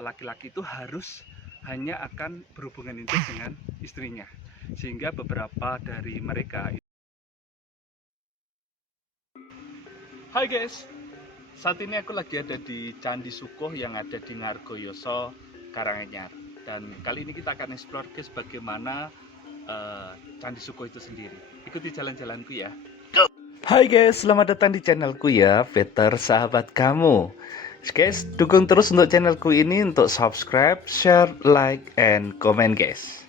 laki-laki itu harus hanya akan berhubungan intim dengan istrinya, sehingga beberapa dari mereka. Hai guys, saat ini aku lagi ada di Candi Sukuh yang ada di Ngargoyoso, Karanganyar. Dan kali ini kita akan explore guys bagaimana Candi Sukuh itu sendiri. Ikuti jalan-jalanku ya. Hai guys, selamat datang di channelku ya, Peter sahabat kamu. Guys, dukung terus untuk channelku ini untuk subscribe, share, like, and comment guys.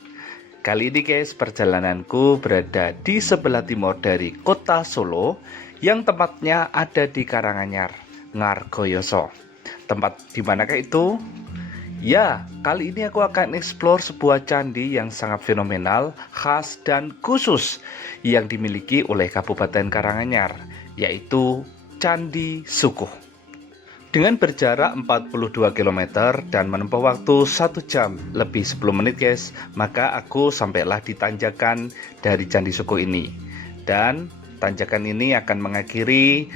Kali ini guys, perjalananku berada di sebelah timur dari kota Solo, yang tempatnya ada di Karanganyar, Ngargoyoso. Tempat di manakah itu? Ya, kali ini aku akan explore sebuah candi yang sangat fenomenal, khas dan khusus yang dimiliki oleh Kabupaten Karanganyar, yaitu Candi Sukuh. Dengan berjarak 42 km dan menempuh waktu 1 jam lebih 10 menit guys, maka aku sampailah di tanjakan dari Candi Sukuh ini. Dan tanjakan ini akan mengakhiri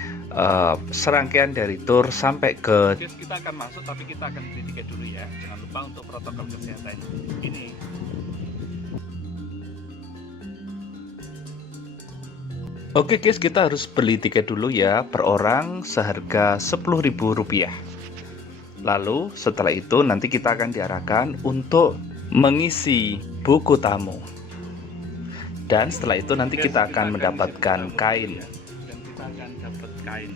serangkaian dari tour sampai ke. Guys, kita akan masuk tapi kita akan beli tiket dulu ya. Jangan lupa untuk protokol kesehatan ini. Oke guys, kita harus beli tiket dulu ya, per orang seharga Rp10.000. Lalu setelah itu nanti kita akan diarahkan untuk mengisi buku tamu. Dan setelah itu nanti kita akan mendapatkan kain. Dan kita akan dapat kain.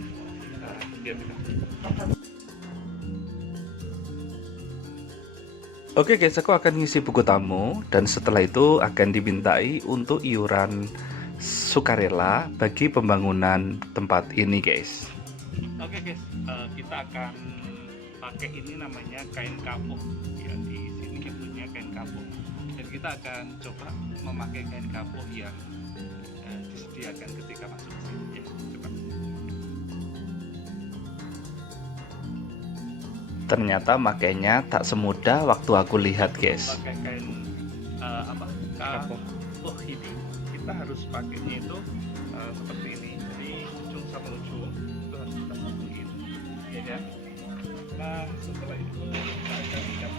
Oke guys, aku akan ngisi buku tamu dan setelah itu akan dimintai untuk iuran sukarela bagi pembangunan tempat ini guys. Oke guys, kita akan pakai ini namanya kain kapuk ya, di sini nyebutnya kain kapuk. Dan kita akan coba memakai kain kapuk yang disediakan ketika masuk ke sini ya. Coba. Ternyata makainya tak semudah waktu aku lihat guys. Pakai kain kapuk. Oh ini kita harus pakainya itu seperti ini. Jadi ujung sama ujung itu harus kita satuin, ya kan? Nah setelah itu kita akan ikat.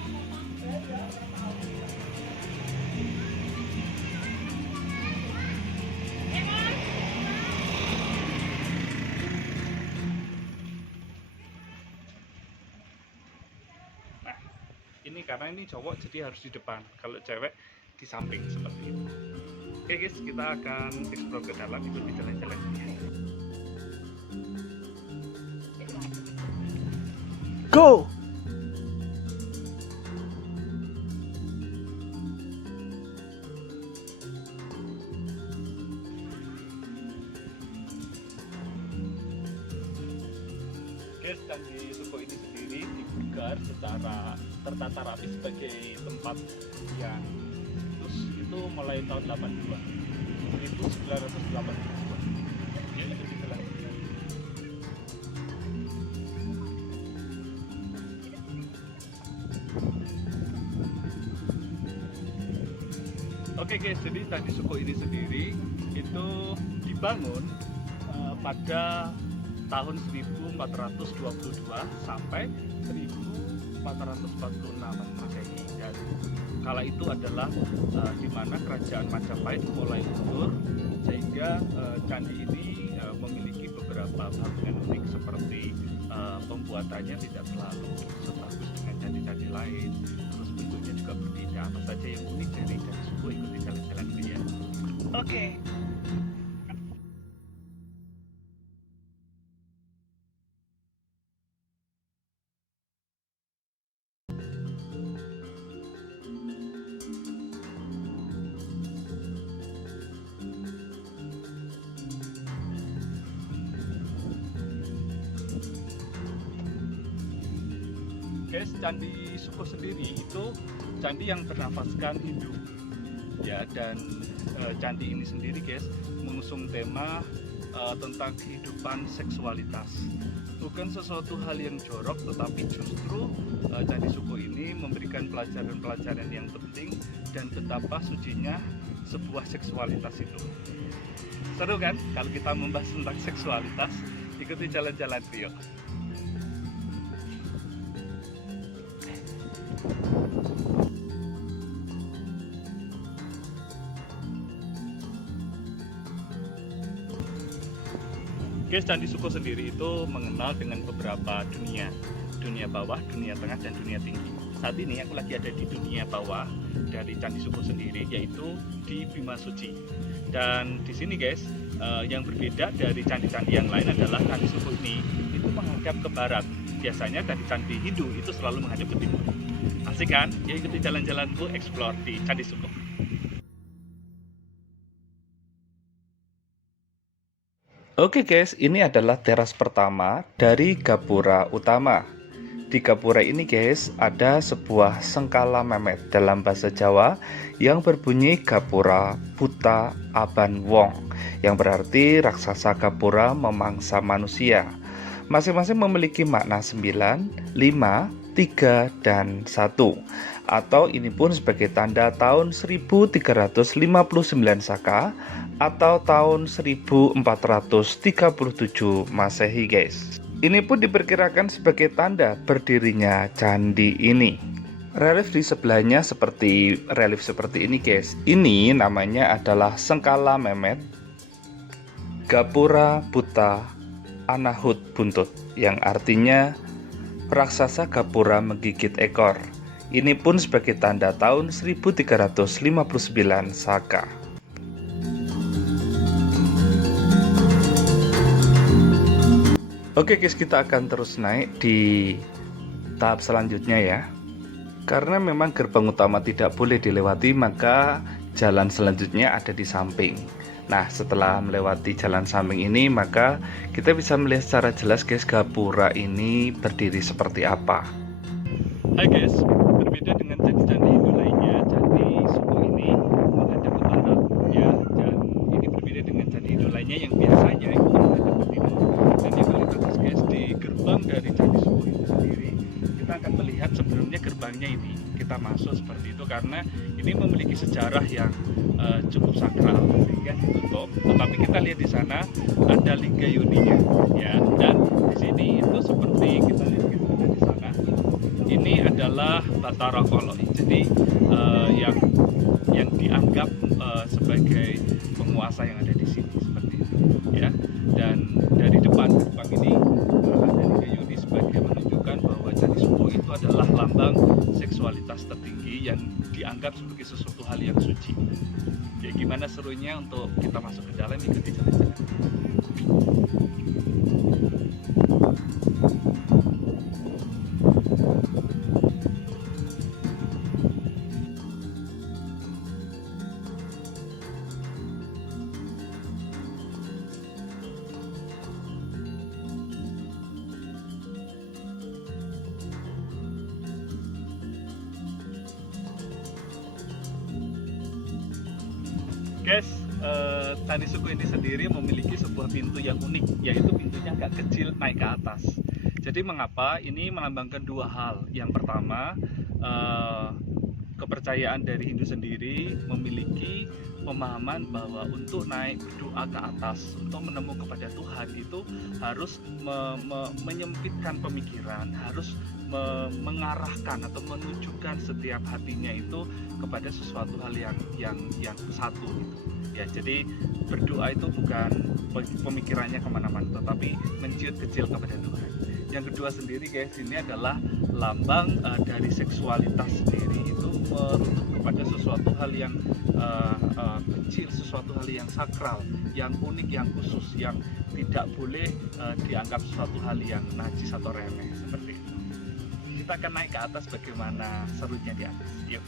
Ini karena ini cowok jadi harus di depan, kalau cewek di samping seperti itu. Oke guys, kita akan explore ke dalam, ikuti jalan-jalan. Go! Guys, Candi Sukuh ini sendiri dibugar secara tertata rapi sebagai tempat yang terus itu mulai tahun 82, 1982. Ya, itu jalan. Oke guys, jadi Candi Sukuh ini sendiri itu dibangun pada tahun 1422 sampai 1446 Masehi. Dan kala itu adalah di mana kerajaan Majapahit mulai mundur, sehingga candi ini memiliki beberapa bangunan unik seperti pembuatannya tidak terlalu sebagus dengan candi-candi lain, terus bentuknya juga berbeda. Apa saja yang unik dari Candi Sukuh, ikuti jalan-jalan dia. Oke. Guys, Candi Sukuh sendiri itu candi yang bernafaskan hidup ya, dan candi ini sendiri guys mengusung tema tentang kehidupan seksualitas. Bukan sesuatu hal yang jorok, tetapi justru Candi Sukuh ini memberikan pelajaran-pelajaran yang penting dan betapa sucinya sebuah seksualitas itu. Seru kan kalau kita membahas tentang seksualitas? Ikuti jalan-jalan Rio. Guys, Candi Suko sendiri itu mengenal dengan beberapa dunia. Dunia bawah, dunia tengah, dan dunia tinggi. Saat ini aku lagi ada di dunia bawah dari Candi Suko sendiri, yaitu di Bima Suci. Dan di sini guys, yang berbeda dari candi-candi yang lain adalah Candi Suko ini itu menghadap ke barat. Biasanya dari candi Hindu itu selalu menghadap ke timur. Asik kan? Ya, ikuti jalan-jalanku explore di Candi Suko. Oke guys, ini adalah teras pertama dari gapura utama. Di gapura ini guys, ada sebuah sengkala memet dalam bahasa Jawa yang berbunyi gapura puta aban wong, yang berarti raksasa gapura memangsa manusia. Masing-masing memiliki makna 9, 5, 3, dan 1. Atau ini pun sebagai tanda tahun 1359 Saka atau tahun 1437 Masehi guys. Ini pun diperkirakan sebagai tanda berdirinya candi ini. Relief di sebelahnya seperti relief seperti ini guys. Ini namanya adalah Sengkala Memet Gapura Buta Anahut Buntut, yang artinya raksasa gapura menggigit ekor. Ini pun sebagai tanda tahun 1359 Saka. Oke guys, kita akan terus naik di tahap selanjutnya ya. Karena memang gerbang utama tidak boleh dilewati, maka jalan selanjutnya ada di samping. Nah, setelah melewati jalan samping ini, maka kita bisa melihat secara jelas guys, gapura ini berdiri seperti apa. Hai guys, berbeda dengan candi-candi Hindu lainnya, Candi Suko ini menghadap ke barat ya, dan ini berbeda dengan candi Hindu lainnya yang biasanya itu menghadap ke timur. Dan yang paling bagus guys, di gerbang dari Candi Suko itu sendiri, kita akan melihat sebelumnya gerbangnya ini kita masuk seperti itu karena ini memiliki sejarah yang cukup sakral sehingga ditutup. Tetapi kita lihat di sana ada lingga yoninya ya, dan di sini itu seperti kita lihat gitu ada di sana. Ini adalah Batara Koloi. Jadi yang dianggap sebagai penguasa yang ada di sini seperti itu ya. Dan dari depan gerbang ini ada lingga yoni sebagai menunjukkan bahwa Candi Suko itu adalah lambang seksualitas tertinggi yang dianggap sebagai sesuatu hal yang suci. Ya, gimana serunya untuk kita masuk ke dalam, ikuti jalan-jalan. Guys, Candi Suko ini sendiri memiliki sebuah pintu yang unik, yaitu pintunya agak kecil naik ke atas. Jadi mengapa? Ini melambangkan dua hal. Yang pertama, kepercayaan dari Hindu sendiri memiliki pemahaman bahwa untuk naik berdoa ke atas, untuk menemu kepada Tuhan itu harus menyempitkan pemikiran, harus mengarahkan atau menunjukkan setiap hatinya itu kepada sesuatu hal yang satu gitu. Ya, jadi berdoa itu bukan pemikirannya kemana-mana, tetapi menciut kecil kepada Tuhan. Yang kedua sendiri guys, ini adalah lambang dari seksualitas sendiri, itu merujuk kepada sesuatu hal yang kecil, sesuatu hal yang sakral, yang unik, yang khusus, yang tidak boleh dianggap sesuatu hal yang najis atau remeh seperti itu. Kita akan naik ke atas, bagaimana serunya di atas. Yuk.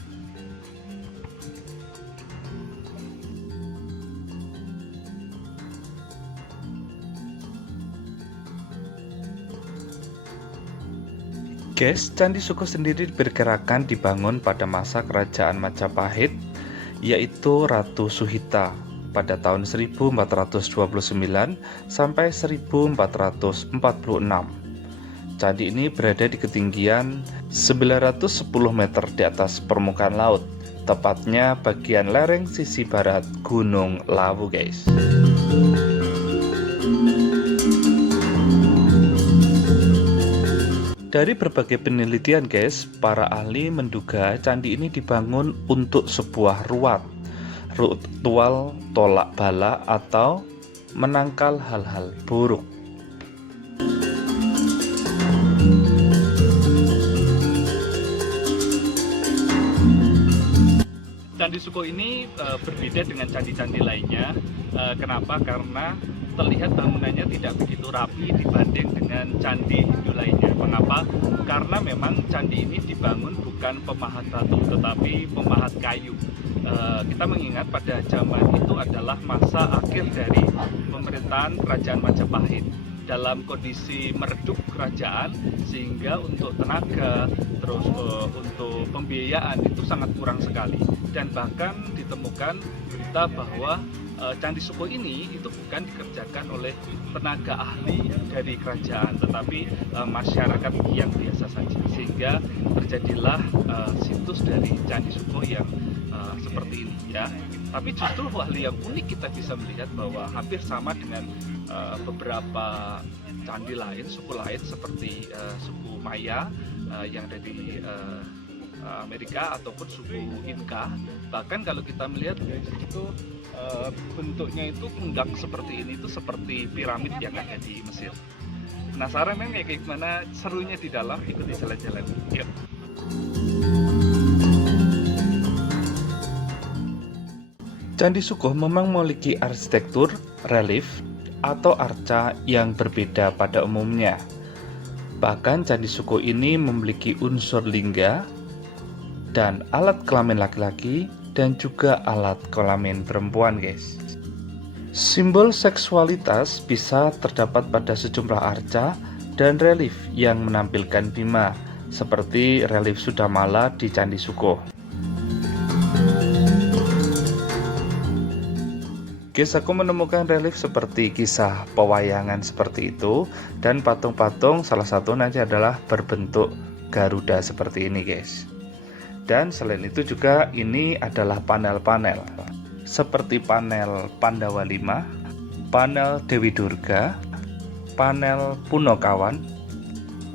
Guys, Candi Suko sendiri diperkirakan dibangun pada masa kerajaan Majapahit, yaitu Ratu Suhita pada tahun 1429 sampai 1446. Candi ini berada di ketinggian 910 meter di atas permukaan laut, tepatnya bagian lereng sisi barat Gunung Lawu guys. Dari berbagai penelitian guys, para ahli menduga candi ini dibangun untuk sebuah ritual tolak bala atau menangkal hal-hal buruk. Candi Suko ini berbeda dengan candi-candi lainnya. Kenapa? Karena terlihat bangunannya tidak begitu rapi dibanding dengan candi Hindu lainnya. Mengapa? Karena memang candi ini dibangun bukan pemahat batu, tetapi pemahat kayu. Kita mengingat pada zaman itu adalah masa akhir dari pemerintahan Kerajaan Majapahit. Dalam kondisi meredup kerajaan, sehingga untuk tenaga, terus untuk pembiayaan itu sangat kurang sekali. Dan bahkan ditemukan berita bahwa Candi Suko ini itu bukan dikerjakan oleh tenaga ahli dari kerajaan, tetapi masyarakat yang biasa saja. Sehingga terjadilah situs dari Candi Suko yang seperti ini ya. Tapi justru hal yang unik kita bisa melihat bahwa hampir sama dengan beberapa candi lain, suku lain seperti suku Maya yang ada di Amerika ataupun suku Inka. Bahkan kalau kita melihat itu bentuknya itu pundak seperti ini, itu seperti piramid yang ada di Mesir. Penasaran kan kayak gimana serunya di dalam? Ikuti jalan-jalan. Yuk. Candi Suko memang memiliki arsitektur, relief, atau arca yang berbeda pada umumnya. Bahkan Candi Suko ini memiliki unsur lingga dan alat kelamin laki-laki dan juga alat kelamin perempuan guys. Simbol seksualitas bisa terdapat pada sejumlah arca dan relief yang menampilkan Bima, seperti relief Sudamala di Candi Suko. Guys, aku menemukan relief seperti kisah pewayangan seperti itu, dan patung-patung salah satu nanti adalah berbentuk Garuda seperti ini guys. Dan selain itu juga ini adalah panel-panel seperti panel Pandawa 5, panel Dewi Durga, panel Punokawan,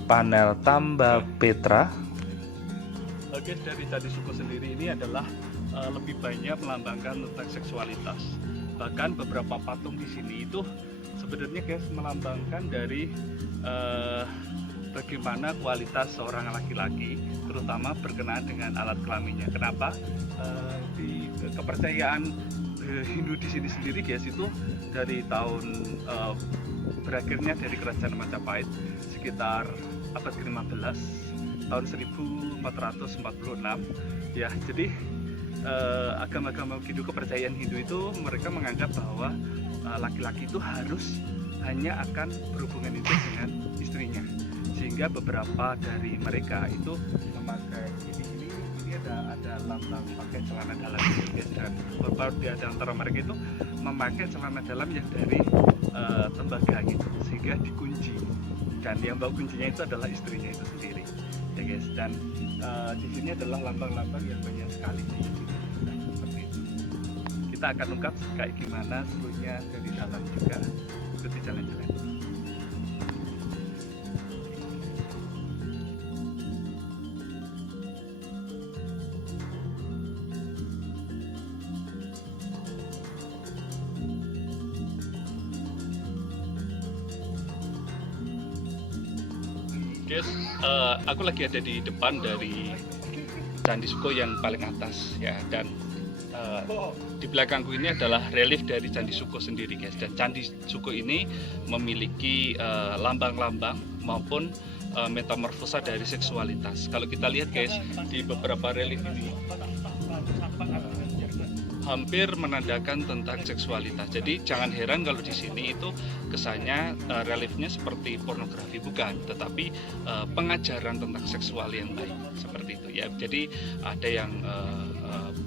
panel Tamba Petra. Oke, dari Candi Suko sendiri ini adalah lebih banyak melambangkan tentang seksualitas. Bahkan beberapa patung di sini itu sebenarnya guys melambangkan dari bagaimana kualitas seorang laki-laki, terutama berkenaan dengan alat kelaminnya. Kenapa? Di kepercayaan Hindu di sini sendiri guys, itu dari tahun berakhirnya dari Kerajaan Majapahit sekitar abad ke-15 tahun 1446 ya. Jadi agama-agama Hindu, kepercayaan Hindu itu mereka menganggap bahwa laki-laki itu harus hanya akan berhubungan itu dengan istrinya, sehingga beberapa dari mereka itu memakai ini ada lambang pakai celana dalam dan beberapa di antara mereka itu memakai celana dalam yang dari tembaga gitu, sehingga dikunci, dan yang bawa kuncinya itu adalah istrinya itu sendiri ya guys. Dan di sini adalah lambang-lambang yang banyak sekali seperti itu. Kita akan ungkap kayak gimana serunya dari dalam juga. Ikuti jalan-jalan. Guys, aku lagi ada di depan dari Candi Suko yang paling atas ya, dan di belakangku ini adalah relief dari Candi Suko sendiri guys. Dan Candi Suko ini memiliki lambang-lambang maupun metamorfosa dari seksualitas. Kalau kita lihat guys, di beberapa relief ini hampir menandakan tentang seksualitas. Jadi jangan heran kalau di sini itu kesannya reliefnya seperti pornografi, bukan, tetapi pengajaran tentang seksual yang baik seperti itu ya. Jadi ada yang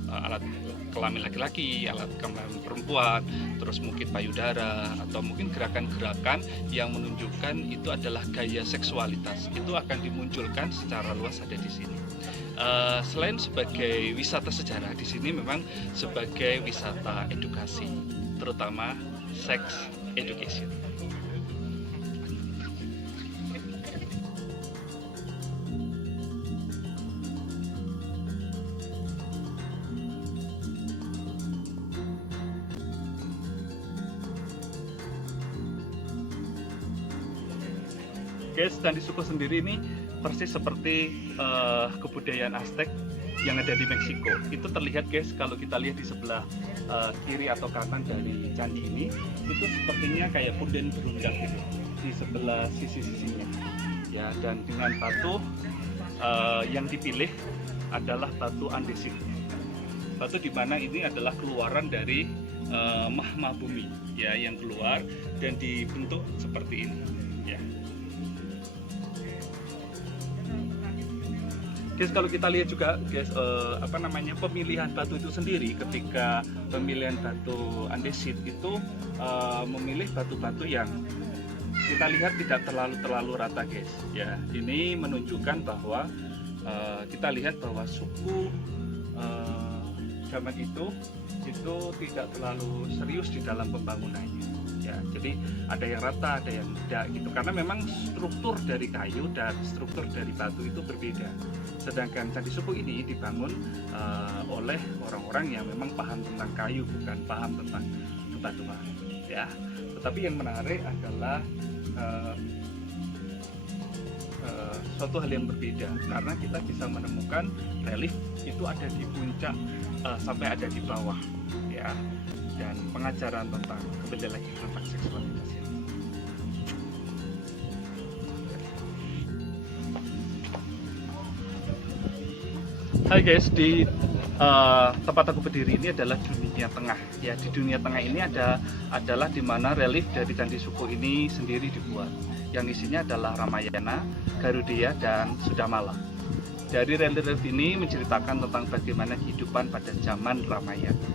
alat kelamin laki-laki, alat kelamin perempuan, terus mungkin payudara, atau mungkin gerakan-gerakan yang menunjukkan itu adalah gaya seksualitas. Itu akan dimunculkan secara luas ada di sini. Selain sebagai wisata sejarah, di sini memang sebagai wisata edukasi, terutama sex education. Guys, Candi Suko sendiri ini persis seperti kebudayaan Aztec yang ada di Meksiko. Itu terlihat guys, kalau kita lihat di sebelah kiri atau kanan dari candi ini, itu sepertinya kayak punden berundak gitu di sebelah sisi-sisinya. Ya, dan dengan batu yang dipilih adalah batu andesit. Batu di mana ini adalah keluaran dari magma bumi, ya, yang keluar dan dibentuk seperti ini. Ya. Guys, kalau kita lihat juga guys, pemilihan batu itu sendiri, ketika pemilihan batu andesit itu memilih batu-batu yang kita lihat tidak terlalu rata guys. Ya, ini menunjukkan bahwa kita lihat bahwa suku zaman itu tidak terlalu serius di dalam pembangunannya. Ya, jadi ada yang rata, ada yang tidak gitu, karena memang struktur dari kayu dan struktur dari batu itu berbeda. Sedangkan Candi Suko ini dibangun oleh orang-orang yang memang paham tentang kayu, bukan paham tentang bebatuan. Ya, tetapi yang menarik adalah suatu hal yang berbeda, karena kita bisa menemukan relief itu ada di puncak sampai ada di bawah, ya. Dan pengajaran tentang, kembali lagi tentang seksualitas ini. Hai guys, di tempat aku berdiri ini adalah dunia tengah. Ya, di dunia tengah ini adalah di mana relief dari Candi Suko ini sendiri dibuat. Yang isinya adalah Ramayana, Garudia, dan Sudamala. Dari relief ini menceritakan tentang bagaimana kehidupan pada zaman Ramayana.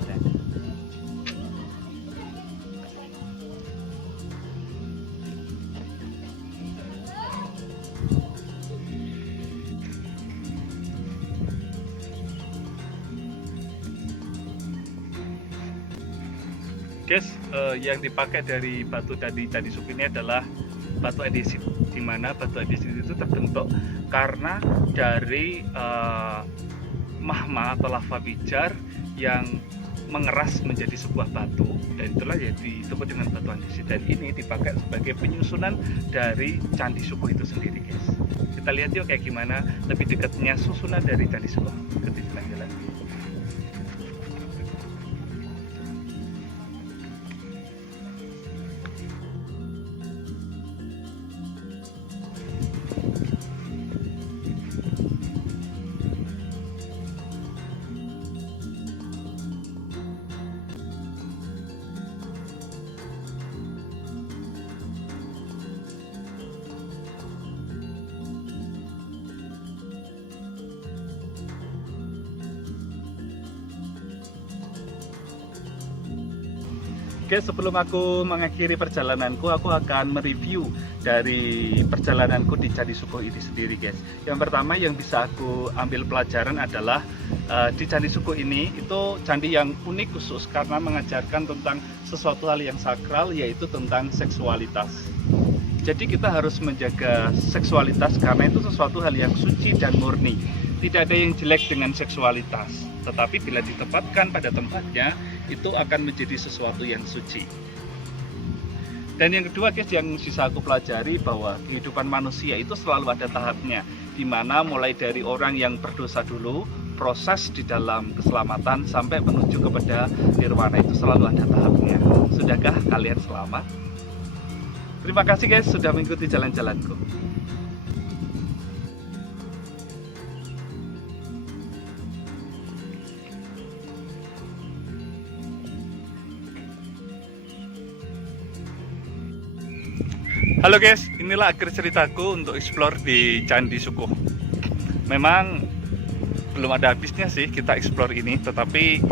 Guys, yang dipakai dari batu tadi Candi Suko ini adalah batu andesit, di mana batu andesit itu terbentuk karena dari magma atau lava pijar yang mengeras menjadi sebuah batu, dan itulah yang disebut dengan batu andesit. Dan ini dipakai sebagai penyusunan dari Candi Suko itu sendiri guys. Kita lihat yuk kayak gimana lebih dekatnya susunan dari Candi Suko. Ikuti jalan-jalan. Oke, sebelum aku mengakhiri perjalananku, aku akan mereview dari perjalananku di Candi Suko ini sendiri guys. Yang pertama yang bisa aku ambil pelajaran adalah di Candi Suko ini itu candi yang unik khusus karena mengajarkan tentang sesuatu hal yang sakral, yaitu tentang seksualitas. Jadi kita harus menjaga seksualitas karena itu sesuatu hal yang suci dan murni. Tidak ada yang jelek dengan seksualitas, tetapi bila ditempatkan pada tempatnya, itu akan menjadi sesuatu yang suci. Dan yang kedua guys, yang bisa aku pelajari bahwa kehidupan manusia itu selalu ada tahapnya, di mana mulai dari orang yang berdosa dulu, proses di dalam keselamatan sampai menuju kepada nirwana, itu selalu ada tahapnya. Sudahkah kalian selamat? Terima kasih guys sudah mengikuti jalan-jalanku. Halo guys, inilah akhir ceritaku untuk explore di Candi Suko. Memang belum ada habisnya sih kita explore ini, tetapi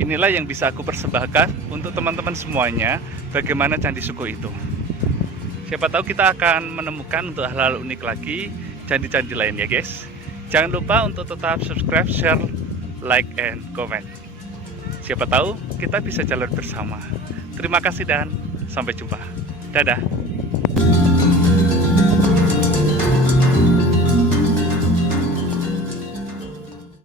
inilah yang bisa aku persembahkan untuk teman-teman semuanya, bagaimana Candi Suko itu. Siapa tahu kita akan menemukan untuk hal-hal unik lagi candi-candi lain ya guys. Jangan lupa untuk tetap subscribe, share, like, and comment. Siapa tahu kita bisa jalan bersama. Terima kasih dan sampai jumpa. Dadah.